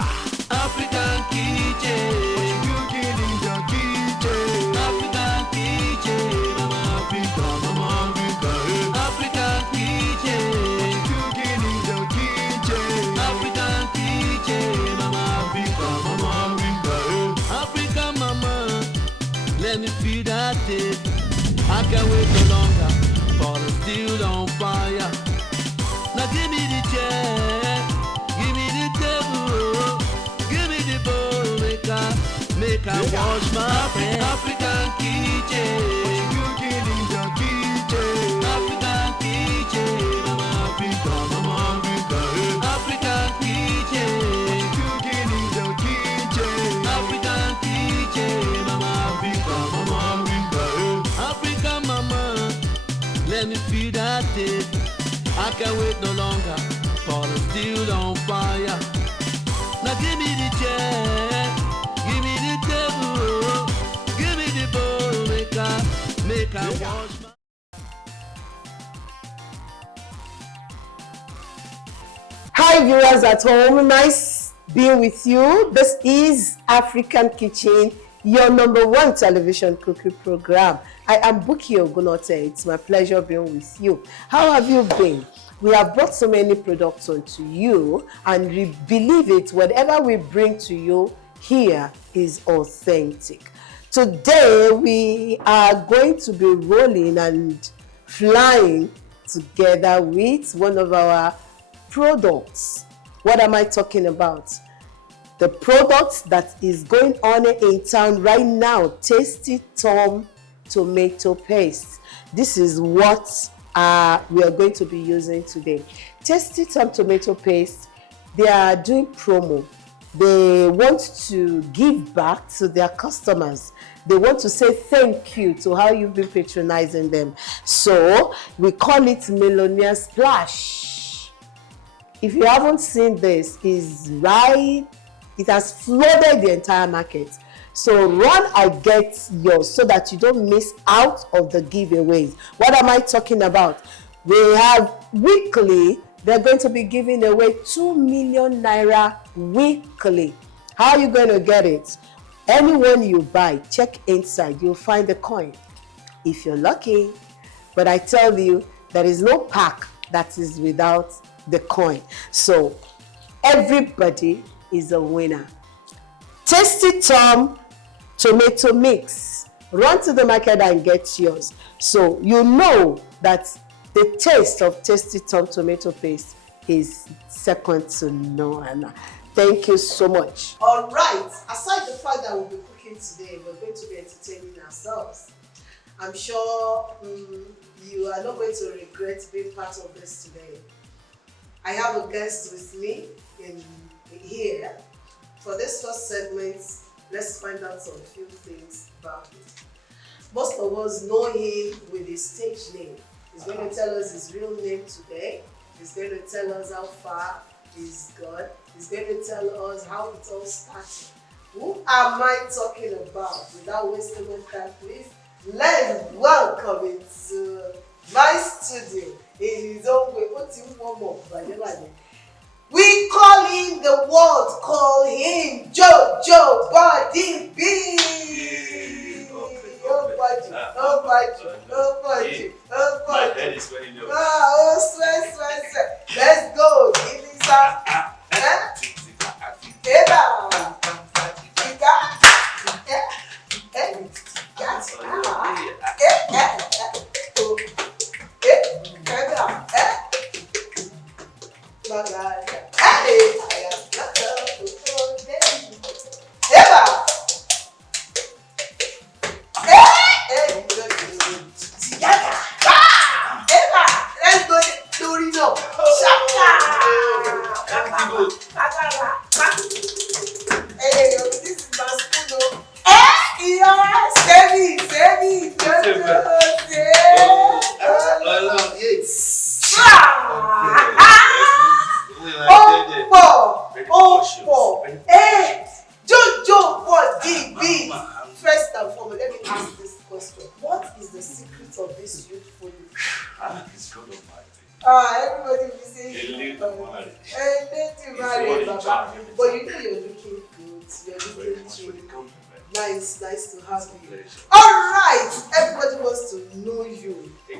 African kitchen. What you cooking in the kitchen? African kitchen. Mama Africa, Mama Africa. African kitchen. What you cooking in the kitchen? African kitchen. Mama Africa, Mama Africa. African mama, let me feel that taste. I can't wait no longer for the steel on fire. Now give me the chair, give me the table, give me the bowl, make I wash my hands. African kitchen, what you cooking in the kitchen? African kitchen, Mama Africa, Mama Africa. African kitchen, what you cooking in the kitchen? African kitchen, Mama Africa, Mama Africa. African mama, let me feel that taste. I can't wait no longer for the steel on fire. Now give me the chair, give me the table, give me the bowl, make I wash my... Hi viewers at home, nice being with you. This is African Kitchen, your #1 television cooking program. I am Buki Ogunote. It's my pleasure being with you. How have you been? We have brought so many products onto you, and we believe it, whatever we bring to you here is authentic. Today, we are going to be rolling and flying together with one of our products. What am I talking about? The product that is going on in town right now, Tasty Tom tomato paste. This is what we are going to be using today. Tasty Tom tomato paste, they are doing promo. They want to give back to their customers. They want to say thank you to how you've been patronizing them. So we call it Millionaire Splash. If you haven't seen this, is right. It has flooded the entire market. So run and get yours so that you don't miss out of the giveaways. What am I talking about? We have weekly, they're going to be giving away 2 million naira weekly. How are you going to get it? Anyone you buy, check inside, you'll find the coin. If you're lucky. But I tell you, there is no pack that is without the coin. So everybody is a winner. Tasty Tom tomato mix. Run to the market and get yours. So you know that the taste of Tasty Tom tomato paste is second to none. Thank you so much. All right. Aside the fact that we'll be cooking today, we're going to be entertaining ourselves. I'm sure you are not going to regret being part of this today. I have a guest with me here. For this first segment, let's find out some few things about him. Most of us know him with his stage name. He's going to tell us his real name today. He's going to tell us how far he's gone. He's going to tell us how it all started. Who am I talking about? Without wasting more time, please, let's welcome into my studio in his own way. Put him one more, we call him, the world call him Jojo Body B. My head is very low. Let's go. Give me some. Everybody will say Baba. But you know you're looking good. You're Very looking much for the cute. compliment. Nice to have It's a you. pleasure. Alright, everybody wants to know you.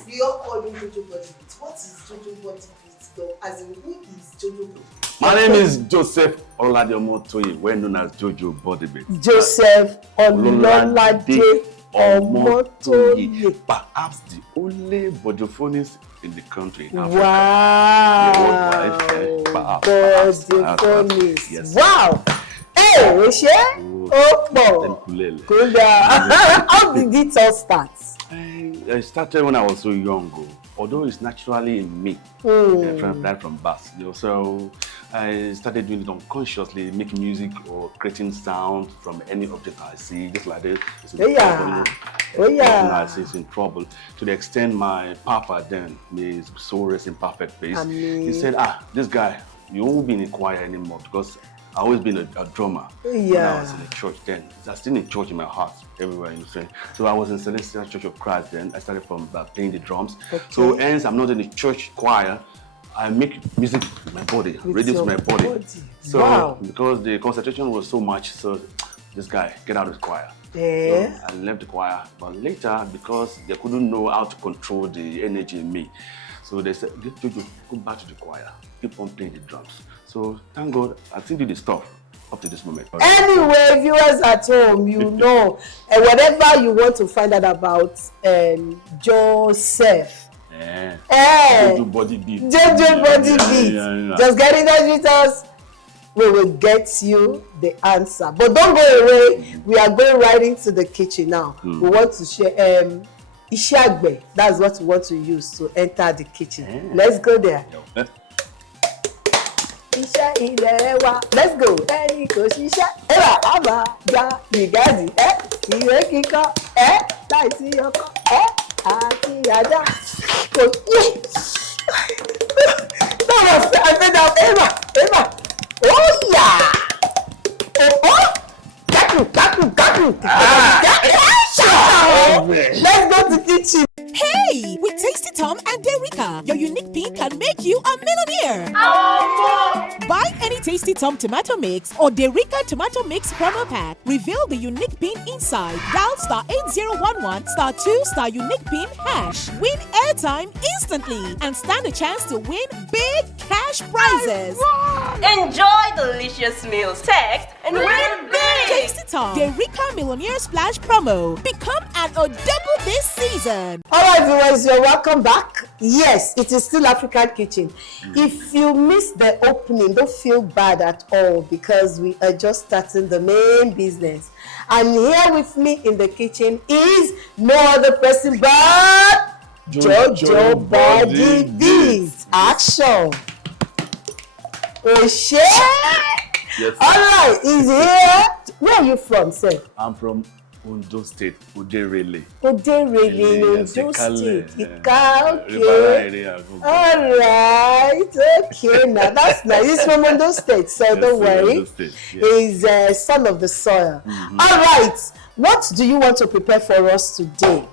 We all call you Jojo Body Beat. What is Jojo Body Beat though? As in, who is Jojo Body Beat? My name is Joseph Oladiyomotoye, well known as Jojo Bodybit. Joseph Ololade Omotoye. Perhaps the only bodyphonist in the country in Africa. Wow. Perhaps. Bodyphonist. Yes. Wow. Hey, Oshe. Opo. Kuda. How did it all start? I started when I was so young, although it's naturally in me, from birth. So I started doing it unconsciously, making music or creating sound from any object I see, just like this. I see it's in trouble. To the extent my papa then, may his soul rest in perfect peace, he said, this guy, you won't be in a choir anymore because I always been a drummer. When I was in the church then. I was still in church in my heart, everywhere you say. So I was in Celestial Church of Christ then. I started from playing the drums. Okay. So hence I'm not in the church choir. I make music with my body, reduce my body. So because the concentration was so much, so this guy, get out of the choir. Yeah. So I left the choir. But later, because they couldn't know how to control the energy in me, so they said, Jojo, go back to the choir. Keep on playing the drums. So thank God, I still do the stuff up to this moment. Anyway, viewers at home, you know, whatever you want to find out about Joseph. Jojo Body Beat. Jojo Body Beat. Yeah. Just get in touch with us. We will get you the answer. But don't go away. We are going right into the kitchen now. We want to share Ishagbe. That's what we want to use to enter the kitchen. Let's go there. Iṣẹ́ ilé wa, let's go. Ẹni kò ṣiṣẹ́, ẹ̀rà àbá gba ìgádì, ìwé kíkọ́, láìsí ọkọ, àti àdá. Kò sí. That was, I said that, Eva. Oh yeah. Kaku. Let's go to kitchen. Hey, with Tasty Tom and Derica, your unique pin can make you a millionaire. Buy any Tasty Tom tomato mix or Derica tomato mix promo pack. Reveal the unique pin inside. Dial *8011 *2 unique pin hash. Win airtime instantly and stand a chance to win big cash prizes. Enjoy delicious meals. Text and win big. Tasty Tom, Derica Millionaire Splash promo. Become an Odebu this season. Alright viewers, you're welcome back. Yes, it is still African Kitchen. If you missed the opening, don't feel bad at all because we are just starting the main business. And here with me in the kitchen is no other person but Jojo Body Beat. Action. Oshe. Yes. Alright, he's here. Where are you from, sir? I'm from Ondo State, Oderele. Ondo State. Okay. Alright, okay, now that's nice. He's from Ondo State, so yes, don't worry. State, yes. He's a son of the soil. Alright, what do you want to prepare for us today?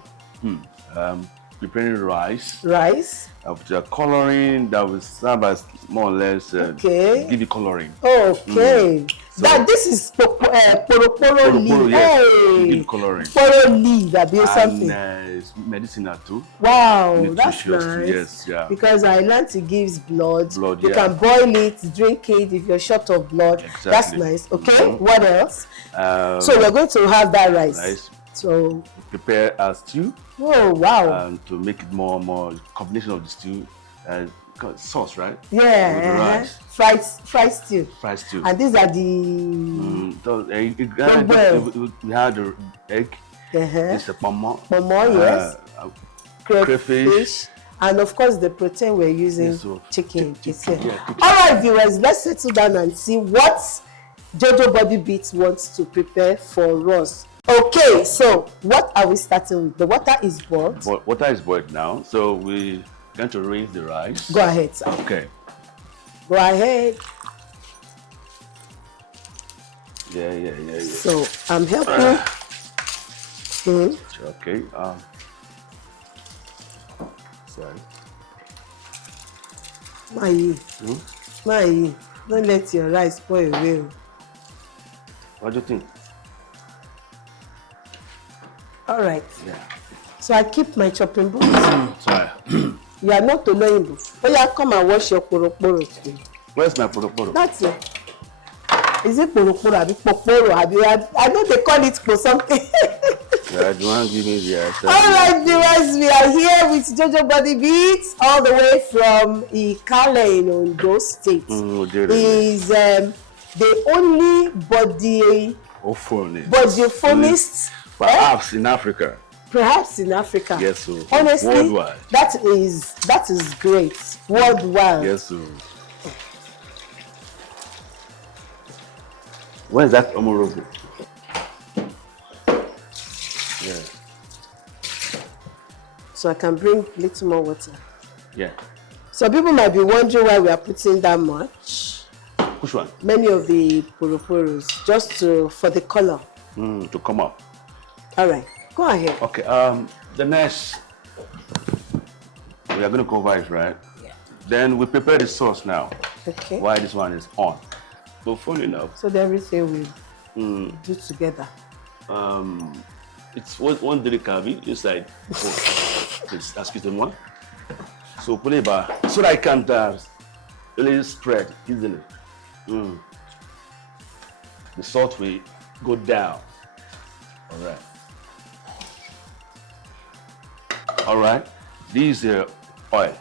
Preparing rice. Rice? After coloring, that will serve as more or less give you coloring. Okay. So, that this is poro leaf. Yes, give coloring. Poro leaf, that be something. It's medicinal too. Wow, that's nice. Yes, yeah. Because I learned it gives blood. You can boil it, drink it if you're short of blood. Exactly. That's nice. Okay, what else? So we're going to have that rice. So prepare a stew. Oh wow! And to make it more combination of the stew, sauce, right? Yeah. With the rice. Fried stew. Fried stew. And these are the. We had the egg. It's a pomo. Pomo, yes. Crayfish. And of course, the protein we're using, chicken. All right, viewers, let's settle down and see what Jojo Body Beat wants to prepare for us. Okay, so what are we starting with? The water is boiled. Water is boiled now, so we're going to rinse the rice. Go ahead, sir. Okay. Go ahead. Yeah. So I'm helping him. Okay. Sorry. My. Don't let your rice spoil away. What do you think? All right. Yeah. So I keep my chopping board. Sorry. You are not Oloyinbo. Oh yeah, come and wash your poroporo today. Where's my poroporo? That's it. Is it poroporo? I know they call it for something. Yeah, do you want to give me the All right, viewers, we are here with Jojo Body Beats, all the way from Ikale in Ondo State. He's the only bodyophonist, perhaps in Africa. Perhaps in Africa. Yes, sir. Honestly, worldwide. that is great. Worldwide. Yes, sir. When is that Omorogo? Yeah. So I can bring a little more water. Yeah. So people might be wondering why we are putting that much. Which one? Many of the poroporos, just for the color. To come up. All right, go ahead. Okay. The next we are going to cover it, right? Yeah. Then we prepare the sauce now. Okay. While this one is on. But funny enough. So everything we do together. It's one daily carving inside. Please, excuse me. So put it back so that I can really spread easily. The salt will go down. All right. This is oil.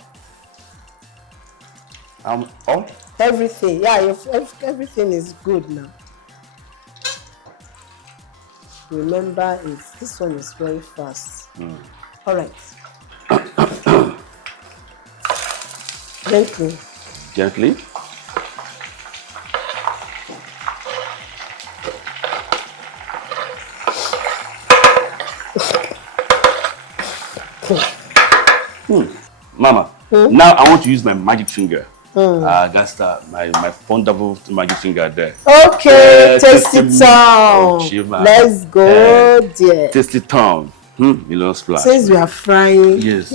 Oil? Everything, yeah, everything is good now. Remember, this one is very fast. All right. Gently. Gently. Mama, now I want to use my magic finger. That's my wonderful magic finger there. Okay, Tasty Town. Let's go there. Tasty Town. Splash. Since we are frying. Yes.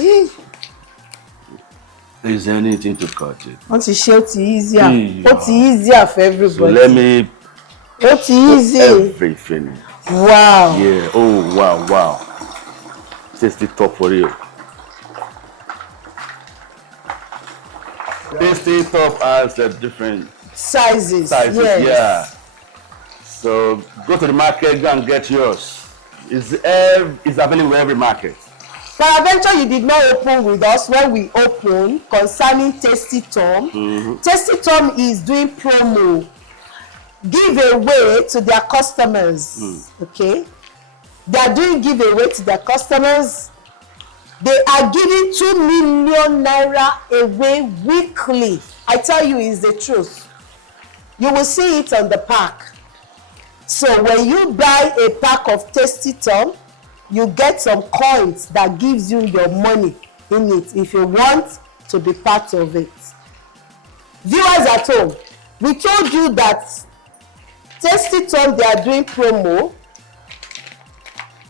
Is there anything to cut it? Want to share it easier? What's easier for everybody? So let me. What's easy? Everything. Wow. Yeah. Oh wow. Tasty top for you. Tasty top has the different sizes. Yes. Yeah. So go to the market, go and get yours. It's available in every market. Peradventure you did not open with us when we opened concerning Tasty Tom. Tasty Tom is doing promo, giveaway to their customers. Okay, they are doing giveaway to their customers. They are giving 2 million naira away weekly. I tell you, it's the truth. You will see it on the pack. So when you buy a pack of Tasty Tom, you get some coins that gives you your money in it if you want to be part of it. Viewers at home, we told you that Tasty Tom, they are doing promo.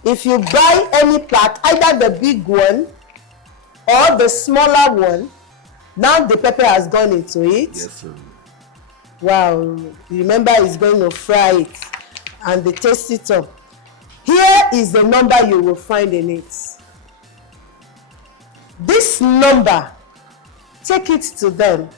If you buy any pack, either the big one or the smaller one, now the pepper has gone into it. Yes, sir. Wow, remember it's going to fry it and the Tasty Tom. Here is the number you will find in it. This number, take it to them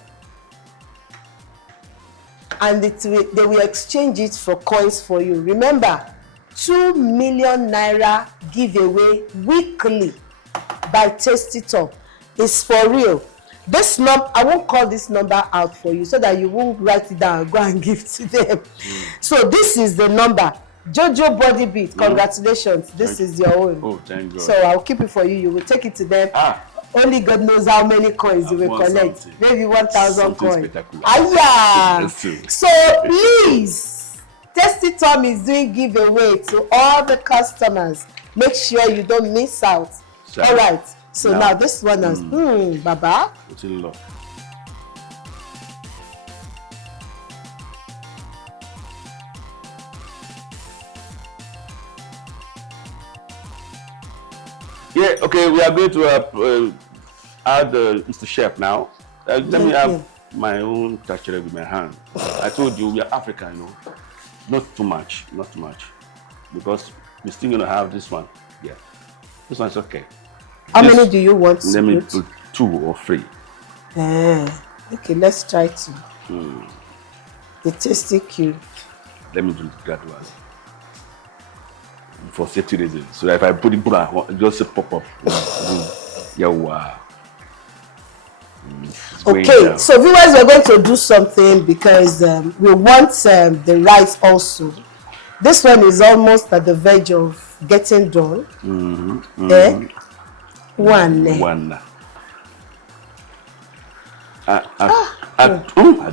and they will exchange it for coins for you. Remember, 2 million naira giveaway weekly by Tasty Tom. It's for real. This number, I won't call this number out for you so that you won't write it down and go and give to them. So this is the number. Jojo Body Beat, congratulations. This is your own. Oh, thank God. So I'll keep it for you. You will take it to them. Only God knows how many coins you will collect. Something. Maybe 1,000 coins. Yeah. So please, Tasty Tom is doing giveaway to all the customers. Make sure you don't miss out. Sure. All right. So now this one is Baba. What's in love? Yeah, okay, we are going to add Mr. Chef now. Let me have my own toucher with my hand. I told you we are African, you know. Not too much. Because we're still gonna have this one. Yeah. This one's okay. How many do you want to Let me put? put 2 or 3. Okay, let's try to. The tasty cube. Let me do it gradually. For safety reasons. So if I put it back, just pop up. Yeah, wow. Okay, so viewers, we're going to do something because we want the rice also. This one is almost at the verge of getting done. One.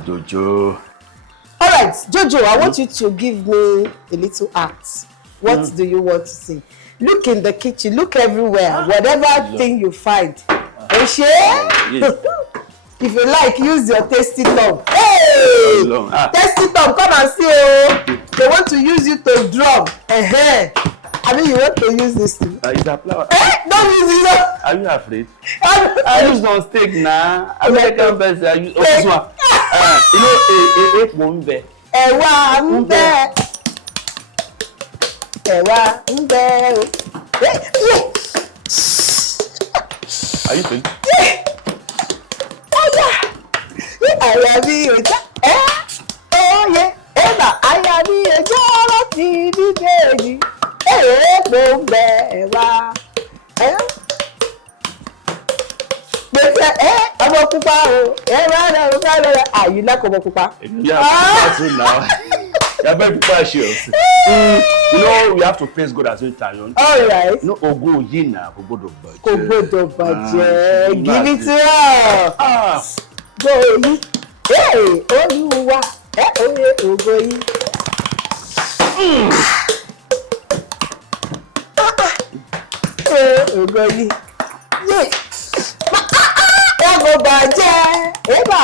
Jojo. All right, Jojo, I want you to give me a little act. What do you want to sing? Look in the kitchen, look everywhere, whatever thing you find. Yes. If you like, use your tasty thumb. Hey! Tasty thumb, come and see. Oh. They want to use you to drum. I mean, you want to use this too. Is that flower? Don't use it. Are you afraid? I use on steak now. American person, I use this one. You know, it Ewa mbe. Are you feeling? Ayabi oja. Oh yeah. Eba ayabi oja láti Bíbélì. Mo mbe ewa. Ọmọ pupa o. Ah, you like ọmọ pupa? Yeah, now. You're very precious. You know, we have to praise God as we time. All right. No, Ogo Yina, Obodo Baje. Obodo Baje. Give it to her. Go yi. Hey, Olúwa. Oye, Ogo yi. Ogo yi. Yeah. Ogo Baje. Eba.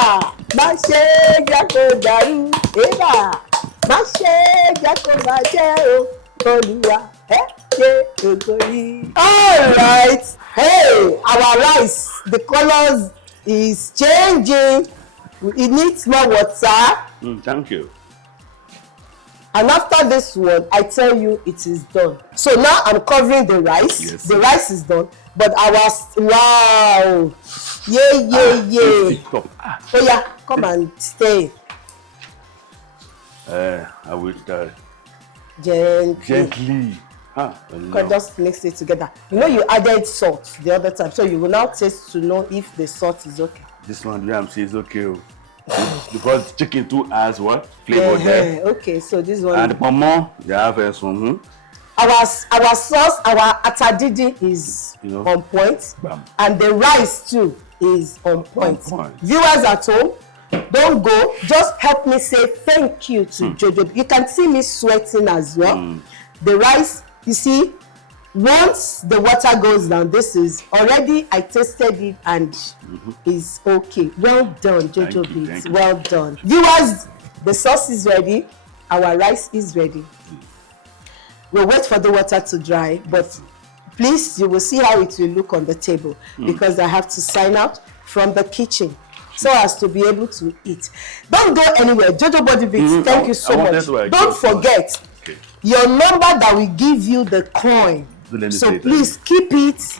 Má ṣe jẹ́ kó dàrú. Eba. Má ṣe jẹ́ kó bàjẹ́ o. Olúwa. Ogo yi. All right. Hey, our rice, the colors is changing. It needs more water. Thank you. And after this one, I tell you it is done. So now I'm covering the rice. Yes. The rice is done. But wow. Yeah. Oh yeah, come and stay. I will Gently. No. Just mix it together. You know you added salt the other time, so you will now taste to know if the salt is okay. This one, I'm saying is okay. Because chicken too has what? Flavor there. Okay, so this one. And the pomo, they have some. Our sauce, our atadidi is on point. Bam. And the rice too is on point. Viewers at home, don't go. Just help me say thank you to Jojo. You can see me sweating as well. The rice, you see, once the water goes down, this is already, I tasted it and is okay. Well done, Jojo Beats. Well done. Viewers, the sauce is ready. Our rice is ready. We'll wait for the water to dry, but please, you will see how it will look on the table because I have to sign out from the kitchen so as to be able to eat. Don't go anywhere. Jojo Body Beats, thank you so much. Don't forget your number that will give you the coin. So please keep it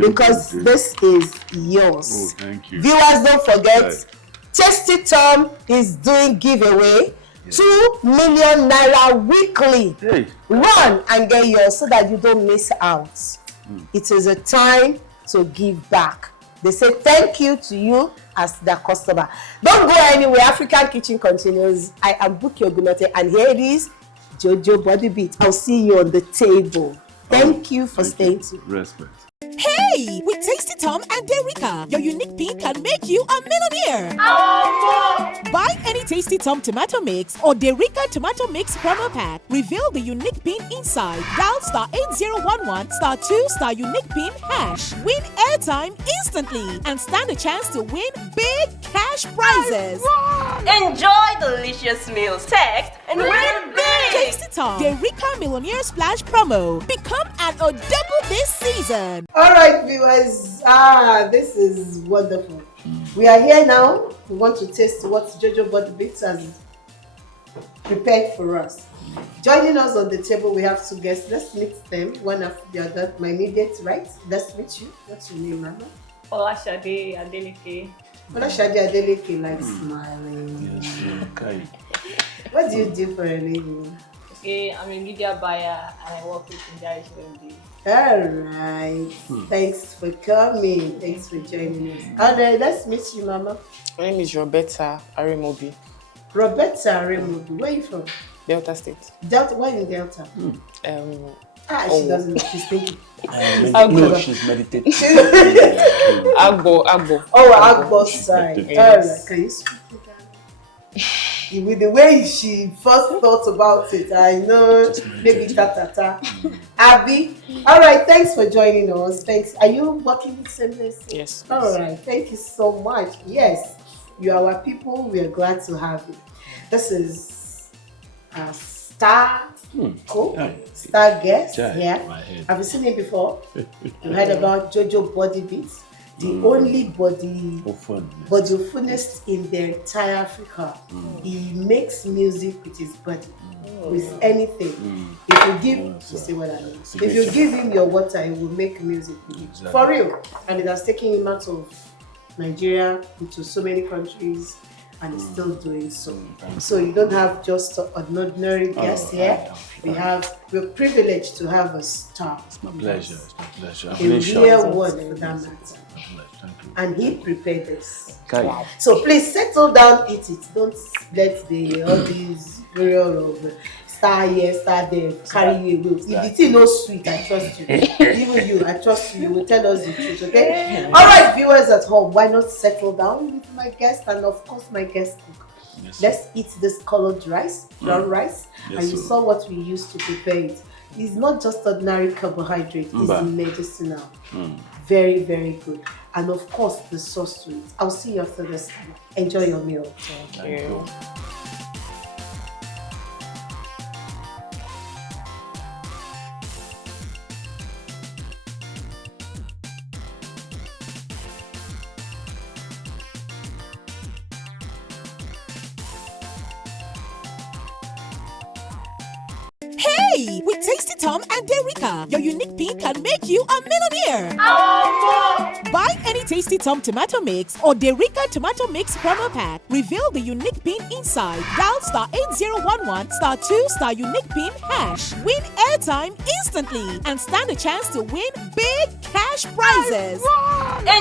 because this is yours. Oh, thank you. Viewers, don't forget, Tasty Tom is doing giveaway. 2 million naira weekly. Hey. Run and get yours so that you don't miss out. It is a time to give back. They say thank you to you as their customer. Don't go anywhere. African Kitchen continues. I am Buki Ogunote and here it is, Jojo Body Beat. I'll see you on the table. Thank you for staying tuned. Respect. Hey! With Tasty Tom and Derika, your unique pin can make you a millionaire. Buy any Tasty Tom tomato mix or Derika tomato mix promo pack. Reveal the unique pin inside. Dial *8011 *2 unique pin hash. Win airtime instantly and stand a chance to win big cash prizes. Enjoy delicious meals. Text and win big. Tasty Tom, Derika Millionaire Splash promo. Become an double this season. All right, viewers. This is wonderful. We are here now. We want to taste what Jojo Body Beats has prepared for us. Joining us on the table, we have two guests. Let's meet them one after the other. My immediate right. Let's meet you. What's your name, Mama? Olashade Adeleke. Olashade Adeleke, like smiling. Yes, okay. What do you do for a living? Okay, I'm a media buyer and I work with Nta Ijebu. Alright. Thanks for coming. Thanks for joining us. Alright, let's meet you, Mama. My name is Roberta Aremobi, Roberta Aremobi. Where are you from? Delta State. Delta? Why in Delta? Oh. She doesn't know. She's thinking. No, she's meditating. Agbo. Oh, Agbo side. Alright, can you speak to that? With the way she first thought about it, I know maybe ta. Abby, all right, thanks for joining us. Thanks. Are you working with Seamless? Yes. All right, thank you so much. Yes, you are our people. We are glad to have you. This is a star star guest. Yeah. Have you seen him before? You heard about Jojo Body Beats? The only bodyfunist in the entire Africa. He makes music with his body, with anything. If you give, you see what I mean. If you give him your water, he will make music with you. For real. And it has taken him out of Nigeria into so many countries, and he's still doing so. So you don't have just an ordinary guest here. We're privileged to have a star. It's my pleasure. It's my pleasure. A real one for that matter. And he prepared this. Wow. So please settle down, eat it. Don't let all these various of star here, star there carry you away. If the tea no sweet, I trust you. Even you, I trust you. You will tell us the truth, okay? All right, viewers at home, why not settle down with my guest and of course my guest cook. Yes, let's eat this colored rice, brown rice, and you saw what we used to prepare it. It's not just ordinary carbohydrate, it's medicinal. Very, very good. And of course, the sauce to it. I'll see you after this time. Enjoy your meal. Thank you. Hey, with Tasty Tom and Derika, your unique pin can make you a millionaire. Buy any Tasty Tom tomato mix or Derika tomato mix promo pack. Reveal the unique pin inside. Dial *8011 *2 unique pin hash. Win airtime instantly and stand a chance to win big cash prizes.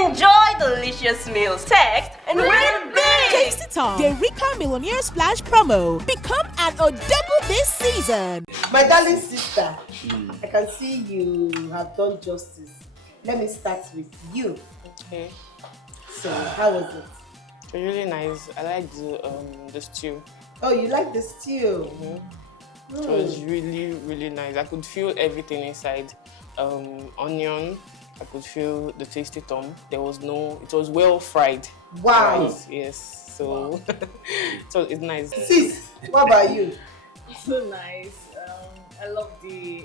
Enjoy delicious meals. Text and win big. Tasty Tom, Derika Millionaire Splash promo. Become an double this season. My darling sister, I can see you have done justice. Let me start with you. Okay. So, how was it? Really nice. I like the stew. Oh, you like the stew? It was really, really nice. I could feel everything inside. Onion. I could feel the Tasty Tom. It was well fried. Wow. Right? Yes. So, so it's nice. Sis, what about you? So nice. I love the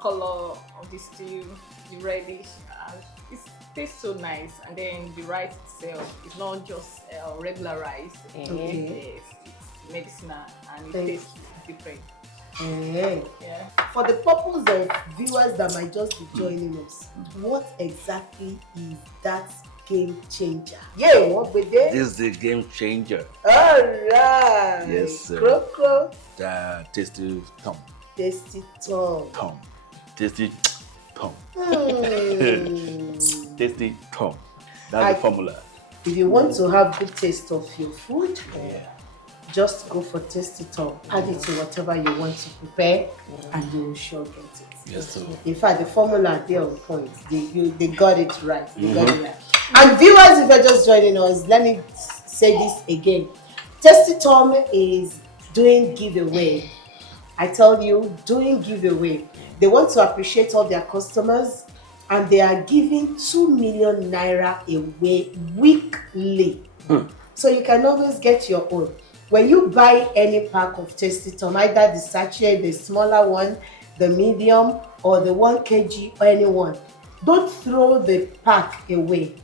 color of the stew, the reddish. It tastes so nice, and then the rice itself is not just regular rice. Okay. It's medicinal and it tastes different. Yeah. For the purpose of viewers that might just be joining us, what exactly is that game changer? Yeah, what with this? This is the game changer. All right. Yes, sir. Croco. The Tasty Tom. Tasty Tom. Tasty Tom. Tasty Tom. That's the formula. If you want to have good taste of your food, just go for Tasty Tom. Add it to whatever you want to prepare, and you will sure get it. Yes, sir. In fact, the formula there on point. They got it right. They got it right. And viewers, if you're just joining us, let me say this again. Tasty Tom is doing giveaway. I tell you, doing giveaway. They want to appreciate all their customers, and they are giving 2 million naira away weekly. So you can always get your own. When you buy any pack of Tasty Tom, either the sachet, the smaller one, the medium, or the 1 kg, or anyone, don't throw the pack away.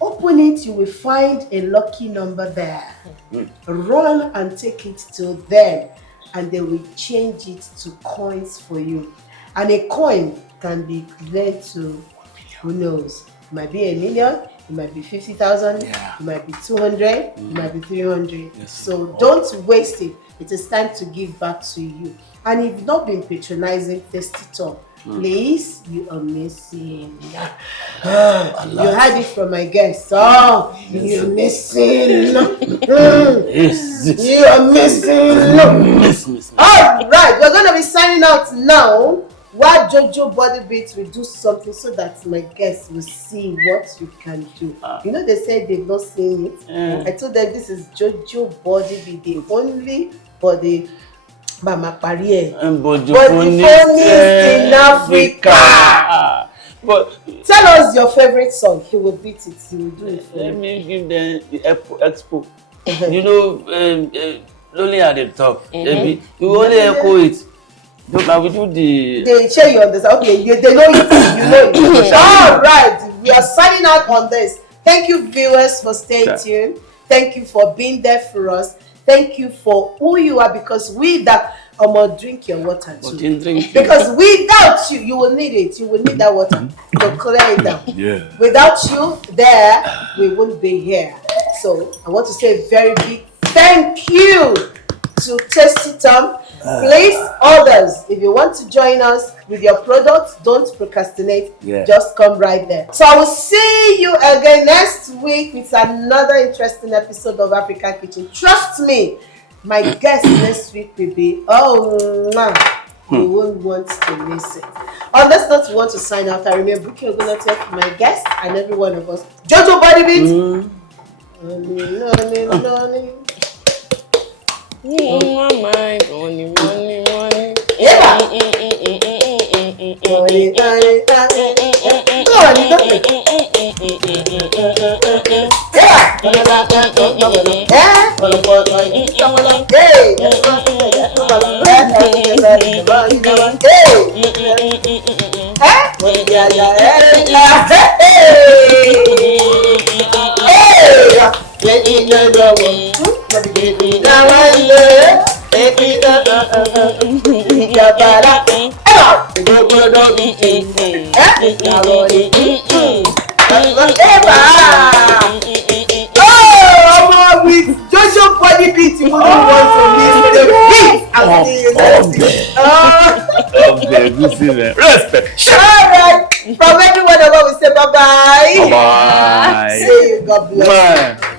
Open it, you will find a lucky number there. Run and take it to them, and they will change it to coins for you. And a coin can be lent to, who knows, it might be 1 million, it might be 50,000, it might be 200, it might be 300. Yes. So don't waste it. It is time to give back to you. And if you've not been patronizing Tasty Tom, please, you are missing. You had it from my guests. Oh, you're missing. You are missing. All right, we're going to be signing out now. While Jojo Body Beats will do something so that my guests will see what you can do. You know, they said they've not seen it. I told them this is Jojo Body Beat, the only body Mama Parie. Bodyphonist in Africa. But tell us your favorite song. He will beat it. He will do it for let me give them the expo. You know, Lonely at the Top. You only echo it. Now we do the. They share you understand. Okay, they know it. You know it. All right, we are signing out on this. Thank you, viewers, for staying tuned. Thank you for being there for us. Thank you for who you are, because we that drink your water too. Because without you, you will need it. You will need that water to clear it down. Without you there, we wouldn't be here. So I want to say a very big thank you to Tasty Tom. Please, others, if you want to join us with your products, don't procrastinate. Just come right there. So I will see you again next week with another interesting episode of African Kitchen. Trust me, my guest next week will be, you won't want to miss it. On this note, we want to sign out. I remember Buki Ogunate for my guest and every one of us. Jojo Body Beat. Money. Yeah. With Jojo Body Beat, you wouldn't want to miss the beat. Respect. All right. From everyone of us, we say bye-bye. Bye. See you. God bless. Bye.